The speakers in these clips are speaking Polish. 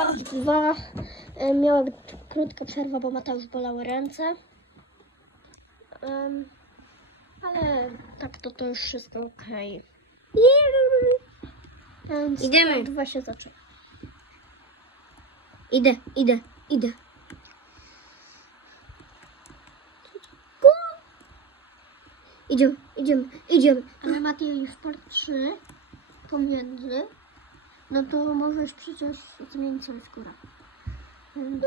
part 2 e, miała być krótka przerwa, bo Mateusz bolały ręce. Em, ale tak to to już wszystko ok. Więc Idziemy. part 2 się zaczyna. Idę, idę, idę. Idziemy, idziemy, idziemy. Ale Matej w part 3 pomiędzy, no to możesz przecież zmienić sobie skórę. Więc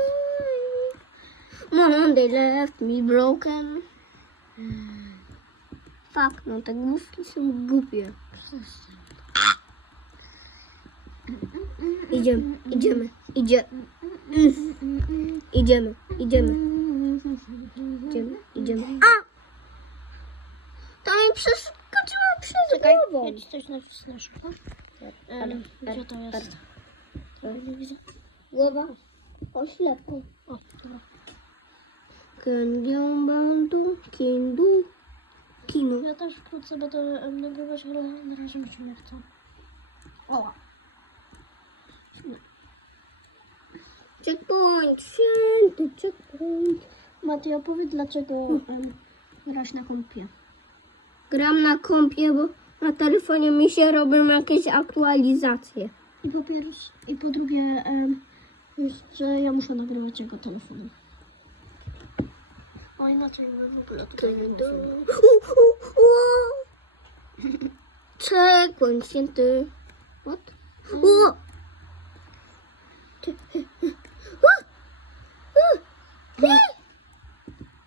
Monday left me broken. Fuck, no te główki są głupie. Idziemy, idziemy, idzie. Idziemy, idziemy, idziemy, idziemy. A! To mi przeskoczyło przez Czekaj, głową. ja ci coś nacisnę szybko. Gdzie to jest? Głowa oślepła. O, dobra. Kędią bandu, kindu, kino. Ja też wkrótce będę nagrywać, ale na razie mi się nie chce. O, Checkpoint, święty checkpoint. Matej, opowiedz dlaczego em, grasz na kompie. Gram na kompie, bo na telefonie mi się robią jakieś aktualizacje. I po pierwsze, i po drugie, em, jeszcze ja muszę nagrywać jego telefonem. O inaczej no w ogóle tutaj nie można. Checkpoint, święty. What? O!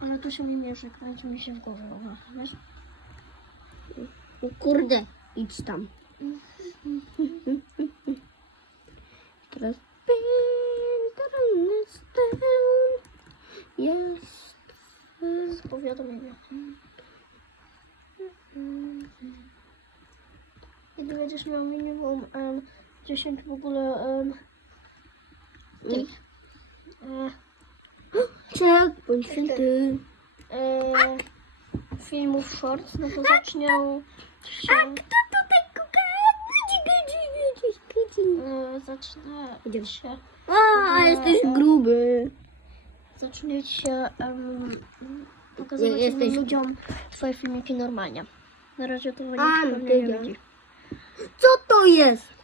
Ale to się mi miesza, kręci mi się w głowie, oba, wiesz? O kurde, idź tam. Teraz jest. Powiadomienie. Kiedy będziesz miał minimum em, 10 w ogóle em, tych e, Checkpoint, święty. E, filmów shorts, no to zaczną się, to tak kuka? e, zacznie Idziemy. się, A, jesteś gruby. zacznie się um, pokazywać Nie, jesteś- ludziom twoje filmiki normalnie. Na razie to A, no ty nie ja. widzi. Co to jest?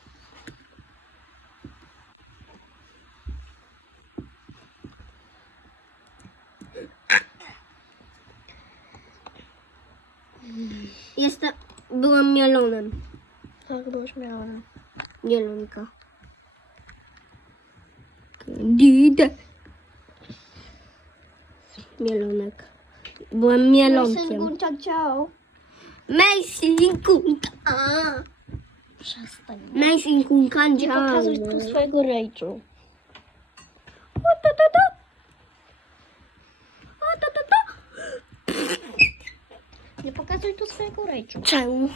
Jestem, byłem mielonem. Tak, już miałem. Mielonka. Candidę. Mielonek. Byłem mielonkiem. Guncia ciao. Mason kunka. Przestań. Mason kunka Nie pokazuj tu swojego rejczu. Nie pokazuj tu swojego rejczu. Czemu?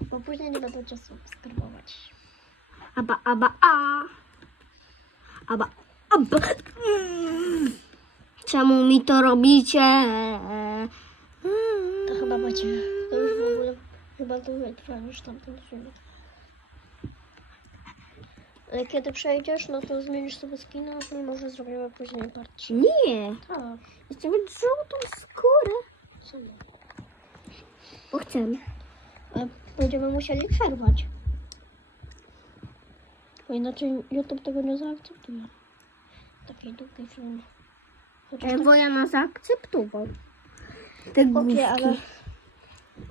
Bo później nie będę cię subskrybować. Aba, aba, a. Aba, aba. Mm. Czemu mi to robicie? To chyba będzie. To już w ogóle chyba dłużej trwa niż tamten film. Ale kiedy przejdziesz, no to zmienisz sobie skina, i może zrobimy później 3. Nie. Tak, Chcę mieć żółtą skórę. co nie. Bo chcemy. Ale będziemy musieli przerwać. Bo inaczej YouTube tego nie zaakceptuje. Taki długi film. Chociaż tak, Wojana zaakceptował. Te główki. Chłopie, ale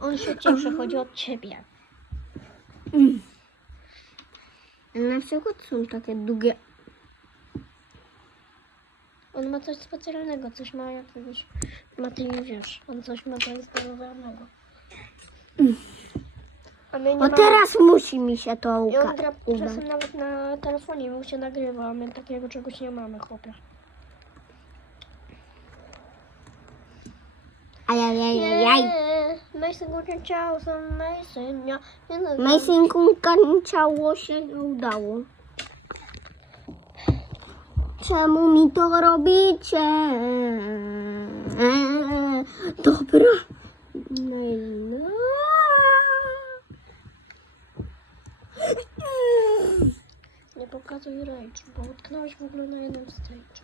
on się cieszy, chodzi o ciebie. Mm. Na przykład są takie długie. On ma coś specjalnego, coś ma jakiegoś... Ma ty nie wiesz, on coś ma zainstalowanego. A my nie O mamy... teraz musi mi się to on uka- gra udać. czasem nawet na telefonie, mu się nagrywa, a my takiego czegoś nie mamy, chłopie. Ajajajaj. Mason sam Mason, ja nie. Mason kunka ciało się nie udało. Czemu mi to robicie? Dobra. No i no. Nie nie pokazuj rage, bo utknąłeś w ogóle na jednym stage.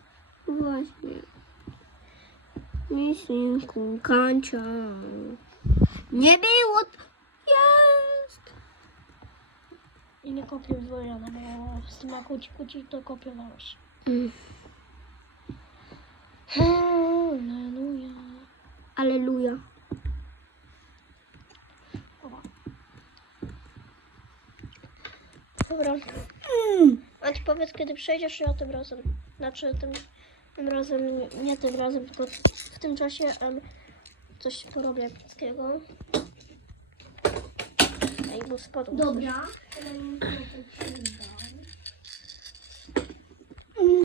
Właśnie. Misinku, kancia. Nie było. Jest. I nie kopiuj Wojana, bo z tym akuci kuci to kopiowałeś. Mm. Halleluja. Aleluja. Dobra. A ci powiedz, kiedy przejdziesz ja tym razem. Znaczy tym, tym razem, nie, tym razem, tylko w tym czasie em, coś porobię epickiego. Ej, bo spadł. Dobra.